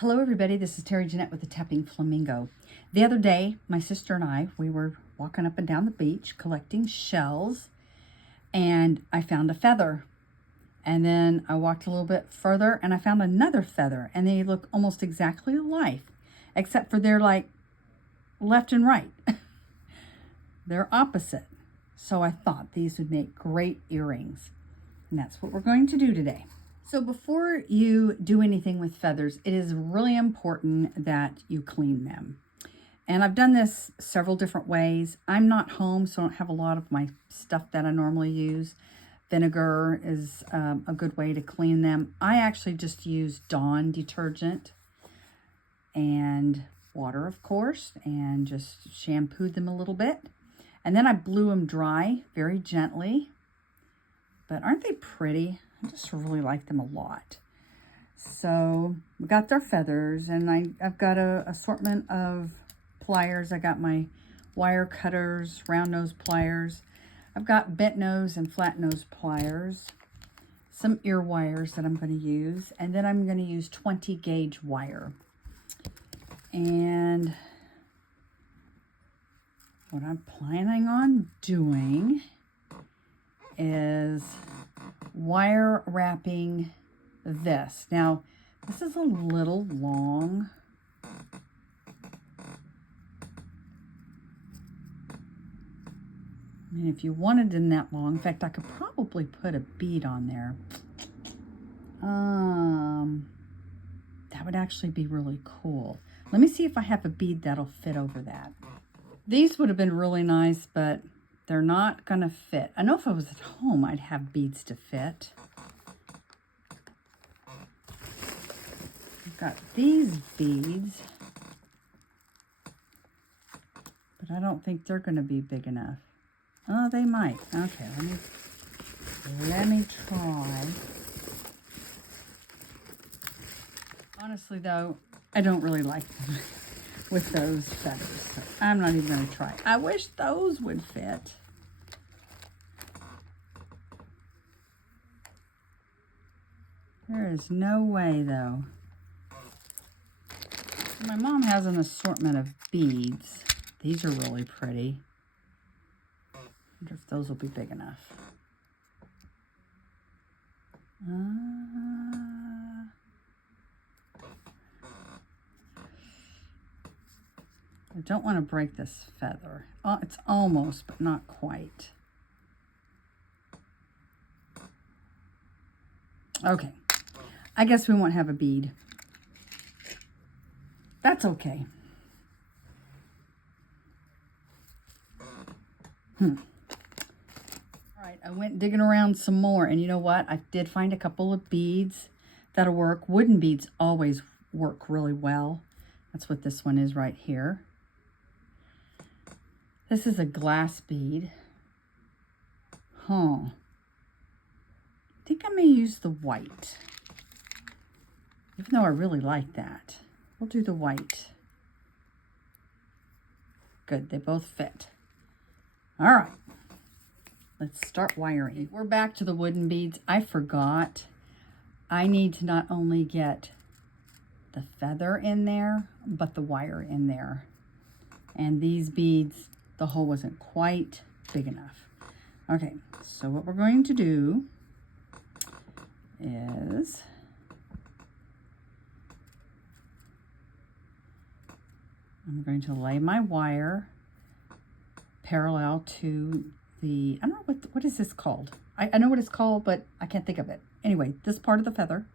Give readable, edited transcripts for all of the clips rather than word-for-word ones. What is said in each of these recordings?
Hello everybody, this is Terry Jeanette with the Tapping Flamingo. The other day, my sister and I, we were walking up and down the beach collecting shells, and I found a feather. And then I walked a little bit further and I found another feather, and they look almost exactly alike, except for they're like left and right. They're opposite. So I thought these would make great earrings, and that's what we're going to do today. So before you do anything with feathers, it is really important that you clean them. And I've done this several different ways. I'm not home, so I don't have a lot of my stuff that I normally use. Vinegar is a good way to clean them. I actually just use Dawn detergent and water, of course, and just shampooed them a little bit. And then I blew them dry very gently. But aren't they pretty? I just really like them a lot. So we got their feathers, and I've got an assortment of pliers. I got my wire cutters, round nose pliers. I've got bent nose and flat nose pliers, some ear wires that I'm going to use, and then I'm going to use 20 gauge wire. And what I'm planning on doing is wire wrapping this. Now, this is a little long. I mean, if you wanted them that long, in fact, I could probably put a bead on there. That would actually be really cool. Let me see if I have a bead that'll fit over that. These would have been really nice, but they're not going to fit. I know if I was at home, I'd have beads to fit. I've got these beads, but I don't think they're going to be big enough. Oh, they might. Okay, let me try. Honestly, though, I don't really like them with those feathers, so I'm not even going to try. I wish those would fit. There is no way, though. My mom has an assortment of beads. These are really pretty. I wonder if those will be big enough. I don't want to break this feather. Oh, it's almost, but not quite. Okay. I guess we won't have a bead. That's okay. All right, I went digging around some more, and you know what? I did find a couple of beads that'll work. Wooden beads always work really well. That's what this one is right here. This is a glass bead. I think I may use the white, even though I really like that. We'll do the white. Good, they both fit. All right, let's start wiring. We're back to the wooden beads. I forgot. I need to not only get the feather in there, but the wire in there. And these beads, the hole wasn't quite big enough. Okay, so what we're going to do is I'm going to lay my wire parallel to the, I don't know, what is this called? I know what it's called, but I can't think of it. Anyway, this part of the feather,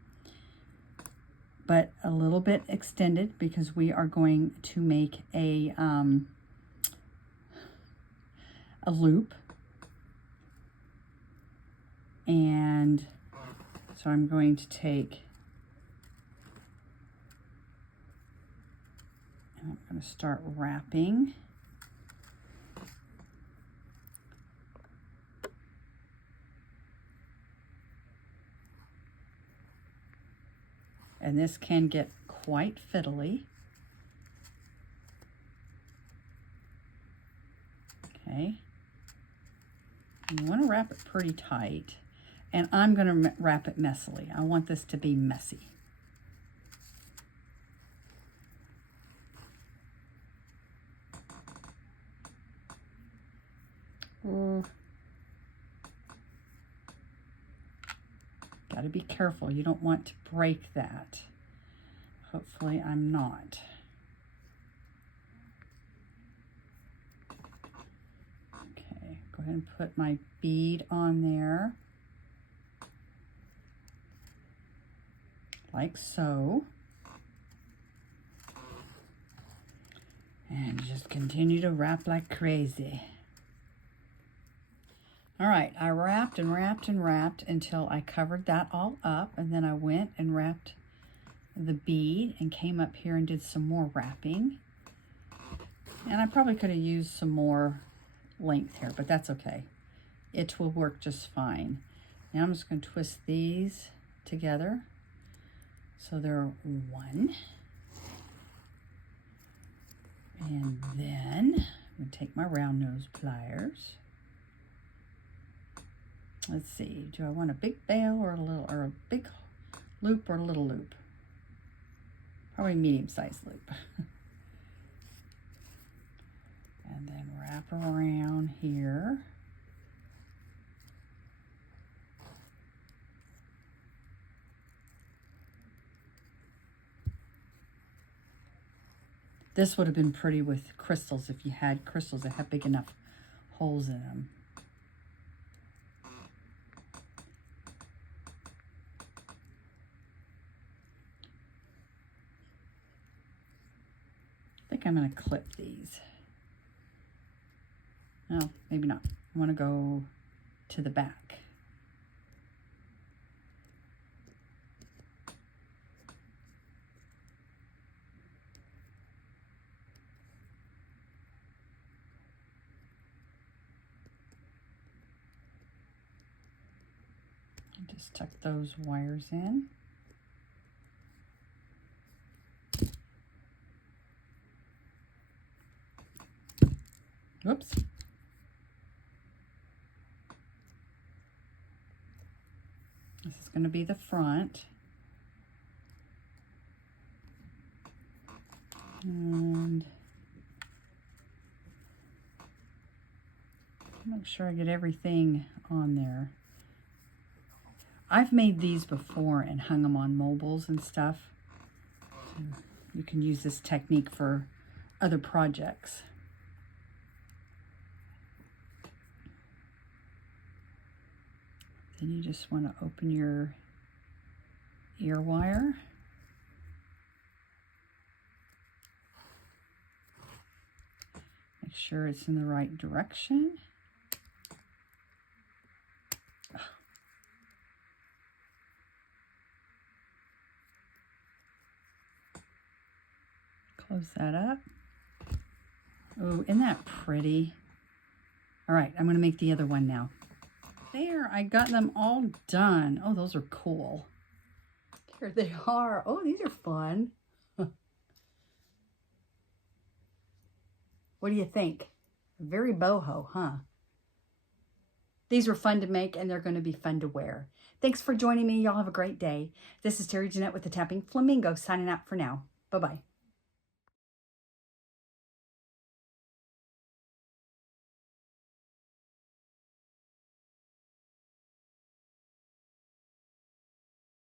but a little bit extended because we are going to make a loop. And so I'm going to take, and I'm going to start wrapping. And this can get quite fiddly. Okay. You want to wrap it pretty tight. And I'm going to wrap it messily. I want this to be messy. Got to be careful. You don't want to break that. Hopefully I'm not. Okay, go ahead and put my bead on there. Like so. And just continue to wrap like crazy. All right, I wrapped and wrapped and wrapped until I covered that all up, and then I went and wrapped the bead and came up here and did some more wrapping. And I probably could have used some more length here, but that's okay. It will work just fine. Now I'm just going to twist these together so they're one. And then I'm going to take my round nose pliers. Let's see, do I want a big bail or a big loop or a little loop? Probably medium-sized loop. And then wrap around here. This would have been pretty with crystals if you had crystals that have big enough holes in them. I think I'm going to clip these. No, maybe not. I want to go to the back. And just tuck those wires in. Whoops. This is going to be the front. And make sure I get everything on there. I've made these before and hung them on mobiles and stuff. So you can use this technique for other projects. Then you just want to open your ear wire. Make sure it's in the right direction. Close that up. Oh, isn't that pretty? All right, I'm going to make the other one now. There, I got them all done. Oh, those are cool. Here they are. Oh, these are fun. What do you think? Very boho, huh? These were fun to make, and they're going to be fun to wear. Thanks for joining me. Y'all have a great day. This is Terry Jeanette with the Tapping Flamingo signing out for now. Bye-bye.